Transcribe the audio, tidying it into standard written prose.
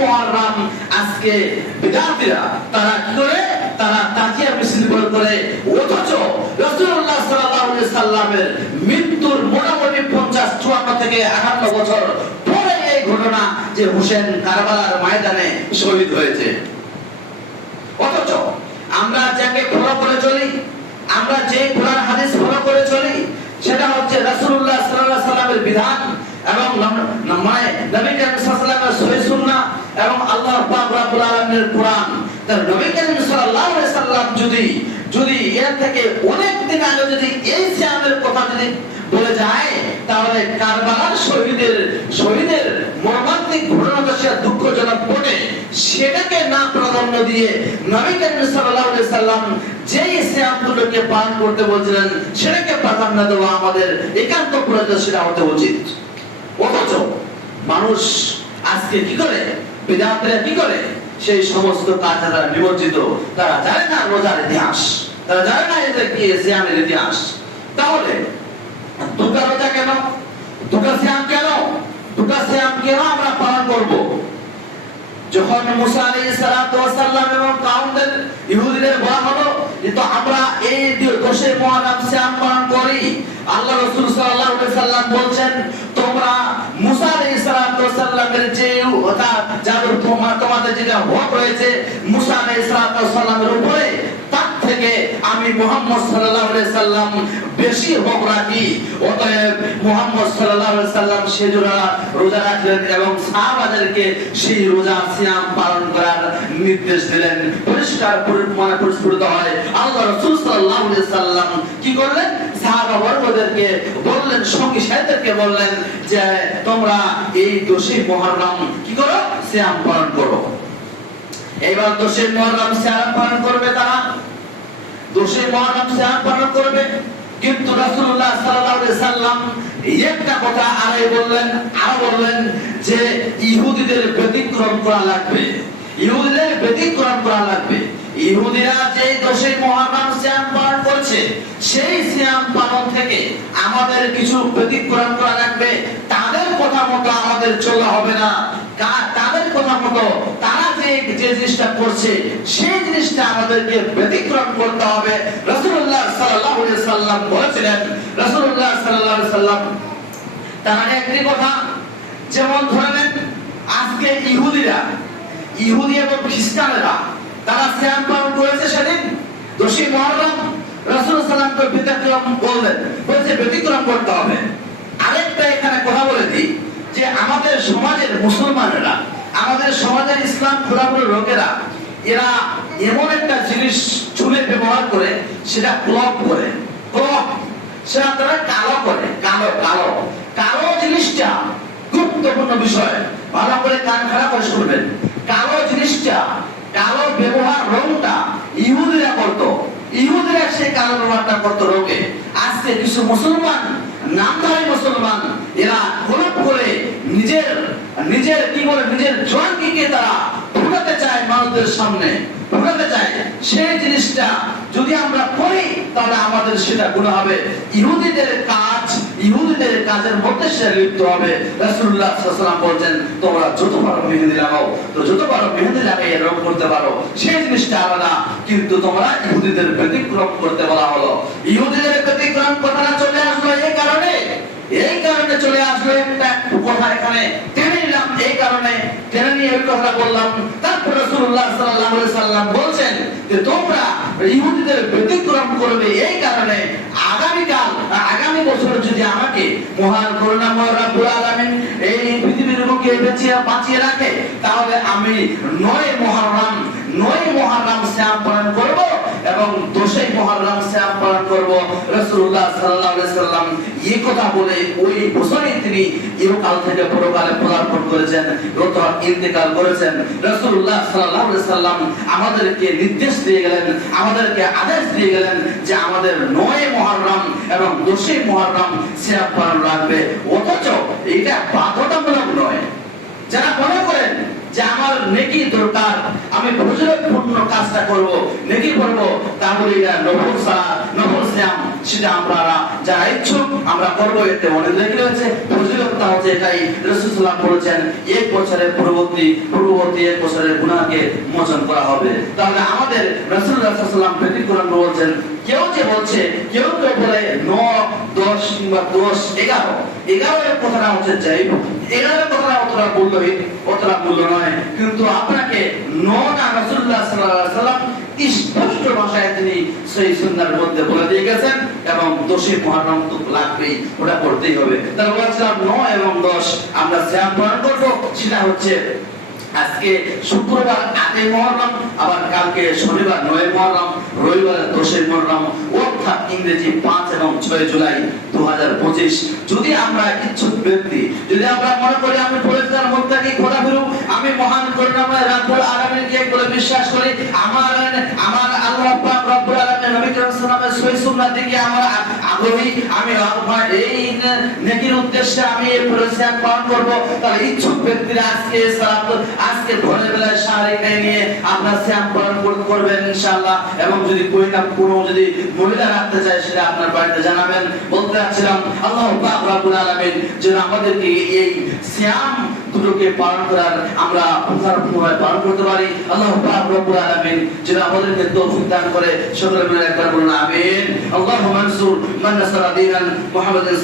মুহররম আজকে বিদআতীরা তারা কি করে, তারা তাজিয়া মিছিল করে, অথচ রাসূলুল্লাহ সাল্লাল্লাহু আলাইহি সাল্লামের মৃত্যুর মোটামুটি 50-54 থেকে 58 বছর পরে এই ঘটনা যে হোসেন কারবালার ময়দানে শহীদ হয়েছে। অথচ আমরা যাকে ফলো করে চলি, আমরা যে কোরআন হাদিস ফলো করে চলি, সেটা হচ্ছে রাসূলুল্লাহ সাল্লাল্লাহু আলাইহি সাল্লামের বিধান এবং নবী করিম সাল্লাল্লাহু আলাইহি সাল্লামের সহিহ সুন্নাহ এবং আল্লাহ পাক রব্বুল আলামিনের কোরআন। তার নবী করিম সাল্লাল্লাহু আলাইহি সাল্লাম যদি এর থেকে অনেক দিন আগে যদি এই সিয়ামের কথা যদি বলে যায়, তাহলে কারবালার শহীদের মর্মান্তিক ঘটনাটা সে দুঃখজনক বটে, সেটাকে না প্রাধান্য দিয়ে নবী করিম সাল্লাল্লাহু আলাইহি সাল্লাম যেই সিয়ামগুলোকে পালন করতে বলছিলেন সেটাকে প্রাধান্য দেওয়া আমাদের একান্ত প্রয়োজন, সেটা হতে উচিত। অথচ মানুষ আজকে কি করে, বিদআতীরা কি করে, সেই সমস্ত কাজে তারা নিমজ্জিত। তারা জানে না রোজার ইতিহাস, তারা জানে না এটা কি সিয়ামের ইতিহাস। তাহলে দুটা রোজা কেন, দুটা সিয়াম কেন, দুটা সিয়াম কেন আমরা পালন করব? যখন মুসা আলাইহিস সালাতু ওয়াস সালাম এবং কাউমদের ইহুদিদের বলা হলো যে তো আমরা এই 10 মুহররম সিয়াম পালন করি, আল্লাহ রাসূল সাল্লাল্লাহু আলাইহি সাল্লাম বলছেন তোমরা মুসা আলাইহিস সালাতু ওয়াস সালামের যে যাদের তোমাদের যেটা হক রয়েছে মুসা আলাইহিস সালাতু ওয়াস সালামের উপরে, তার থেকে আমি মুহাম্মদ সাল্লাল্লাহু আলাইহি সাল্লাম বেশি হক রাখি। অতএব মুহাম্মদ সাল্লাল্লাহু আলাইহি সাল্লাম সেজন্য রোজা রাখলেন এবং সাহাবাদেরকে সেই রোজা সিয়াম পালন করার নির্দেশ দিলেন। পরিষ্কার পরিস্ফুট হয় আল্লাহ রাসূল সাল্লাল্লাহু আলাইহি সাল্লাম কি করলেন, সাহাবা বর্গদেরকে বললেন, সঙ্গী সাথীদেরকে বললেন যে তোমরা এই 10 মুহররম কি করো, সিয়াম পালন করো। এবার 10 মুহররম সিয়াম পালন করবে, তারা 10 মুহররম সিয়াম পালন করবে। কিন্তু রাসূলুল্লাহ সাল্লাল্লাহু আলাইহি সাল্লাম একটা কথা আরো বললেন যে ইহুদিদের ব্যতিক্রম করা লাগবে, ইহুদিদের ব্যতিক্রম করা লাগবে। ইহুদিরা যে 10 মুহররম সিয়াম পালন করছে, সেই সিয়াম পালন থেকে আমাদের কিছু ব্যতিক্রম করা লাগবে। তাদের কথা মতো আমাদের চলা হবে না, তাদের কথা মতো তারা যে জিনিসটা করছে সেই জিনিসটা আমাদেরকে ব্যতিক্রম করতে হবে। রাসূলুল্লাহ সাল্লাল্লাহু আলাইহি সাল্লাম বলেছিলেন, রাসূলুল্লাহ সাল্লাল্লাহু আলাইহি সাল্লাম তারা একটি কথা, যেমন ধরেন আজকে ইহুদি এবং খ্রিস্টানেরা তারা সিয়াম পালন করেছে সেদিন 10 মুহররম, রাসূল সাল্লাল্লাহু আলাইহি সাল্লাম ব্যতিক্রম বলছে ব্যতিক্রম করতে হবে। আরেকটা এখানে কথা বলে দিই যে আমাদের সমাজের মুসলমানেরা, আমাদের সমাজের ইসলাম খোলাপুর লোকেরা, এরা এমন একটা জিনিস চুলে ব্যবহার করে, সেটা ক্লব করে, সেটা তারা কালো করে, কালো জিনিসটা গুরুত্বপূর্ণ বিষয়, ভালো করে কান খাড়া করে শুনবেন। কালো জিনিসটা, কালো ব্যবহার, রংটা ইহুদিরা করতো, ইহুদিরা সেই কালো ব্যবহারটা করতো রোগে। আজকে কিছু মুসলমান, নামধারী মুসলমান, এরা গোলপ করে নিজের কি বলে, নিজের জঙ্গিকে তারা ফুটাতে চায়, মানুষদের সামনে ফুটাতে চায়। সেই জিনিসটা যদি আমরা করি তাহলে আমাদের সেটা গুনাহ হবে। ইহুদিদের কাজের মধ্যে সে লিপ্ত হবে। রাসূলুল্লাহ সাল্লাল্লাহু আলাইহি ওয়াসাল্লাম বলেন তোমরা যত পারো মেহেদি লাগাও, তো যত পারো মেহেদি লাগিয়ে রং করতে পারো, সেই জিনিসটা আলাদা। কিন্তু তোমরা ইহুদিদের ব্যতিক্রম করতে বলা হলো। ইহুদিদের ব্যতিক্রম কথাটা চলে আসলো এই কারণে চলে আসলো, একটা কথা এখানে টেনে নিলাম, এই কারণে টেনে নিয়ে এই কথা বললাম। তারপর রাসূলুল্লাহ সাল্লাল্লাহু আলাইহি সাল্লাম বলছেন যে তোমরা ইহুদিদের ব্যতিক্রম করবে, এই কারণে আগামী বছর যদি আমাকে মহান করুণাময় রব্বুল আলামিন এই পৃথিবীর বুকে বাঁচিয়ে রাখে, তাহলে আমি 9 মুহররম সিয়াম পালন করব এবং 10 মুহররম সিয়াম পালন করব। রাসূলুল্লাহ সাল্লাল্লাহু আলাইহি সাল্লাম এই কথা বলে ওই বছরই তিনি ইহকাল থেকে পরকালে পদার্পণ করেছেন, ইন্তেকাল করেছেন। রাসূলুল্লাহ সাল্লাল্লাহু আলাইহি সাল্লাম আমাদেরকে নির্দেশ দিয়ে গেলেন, আমাদেরকে আদেশ দিয়ে গেলেন যে আমাদের 9 মুহররম এবং 10 মুহররম সিয়াম পালন রাখবে। অথচ এটা বাধ্যতামূলক নয়। যারা মনে করেন যে আমার নেকি দরকার, আমি ফজিলতপূর্ণ কাজটা করব, নেকি করব, তাহলে এটা নফল সিয়াম, সেটা আমরা যারা ইচ্ছুক আমরা করবো। এতে অনেক লেগে রয়েছে, ফজিলতটা হচ্ছে এটাই, রাসূল সাল্লাল্লাহু আলাইহি ওয়াসাল্লাম বলেছেন এক বছরের পূর্ববর্তী এক বছরের গুনাহকে মোচন করা হবে। তাহলে আমাদের রাসূলুল্লাহ সাল্লাল্লাহু আলাইহি ওয়াসাল্লাম ব্যতিক্রম বলছেন, কেউ যে বলছে, কেউ বলে 9, 10 কিংবা 10, 11 এর কথাটা হচ্ছে যাই, 11 এর কথাটা অতটা মূল্যহীন, অতটা মূল্য নয়, কিন্তু আপনাকে 9 না রাসূলুল্লাহ সাল্লাল্লাহু আলাইহি ওয়াসাল্লাম স্পষ্ট ভাষায় তিনি সেই সুন্নাহর মধ্যে বলে দিয়ে গেছেন, এবং 10 মুহররম তো লাগবেই, ওটা করতেই হবে। তাহলে বলছিলাম 9 এবং 10 আমরা সিয়াম পালন করব। সেটা হচ্ছে আজকে শুক্রবার 8 মুহররম, আবার কালকে শনিবার 9 মুহররম, রবিবার 10 মুহররম, অর্থাৎ ইংরেজি 5 এবং 6 জুলাই 2025। যদি আমরা ইচ্ছুক ব্যক্তি, যদি আমরা মনে করি আমি পরিষ্কার মুত্তাকি খোদা ফিরু, আমি মহান করুণাময় রব্বুল আলামিনকে বলে বিশ্বাস করি, আমার আল্লাহ পাক রব্বুল আলামিন নবী করিম সাল্লাল্লাহু আলাইহি ওয়াসাল্লামের সহিহ সুন্নাহ দিকে আমার আগ্রহী, আমি এই নেকির উদ্দেশ্যে আমি এই পরিষ্কার পালন করব। তাহলে ইচ্ছুক ব্যক্তিরা আজকে ভোরের বেলায় শাহরি খেয়ে নিয়ে আপনার সিয়াম পালন করবেন ইনশাআল্লাহ। এবং যদি কোনো যদি মহিলা রাখতে চায়, সেটা আপনার বাড়িতে জানাবেন। বলতে চাচ্ছিলাম আল্লাহ পাক রব্বুল আলামিন যেন আমাদেরকে এই সিয়াম দুটোকে পালন করার আমরা পুনরায় পালন করতে পারি। আল্লাহ পাক রব্বুল আলামিন যেন আমাদেরকে তৌফিক দান করে। সকলে মিলে একবার বলুন আমিন। আল্লাহুম্মা আনসুর মান নাসারা দীনান মুহাম্মাদিন।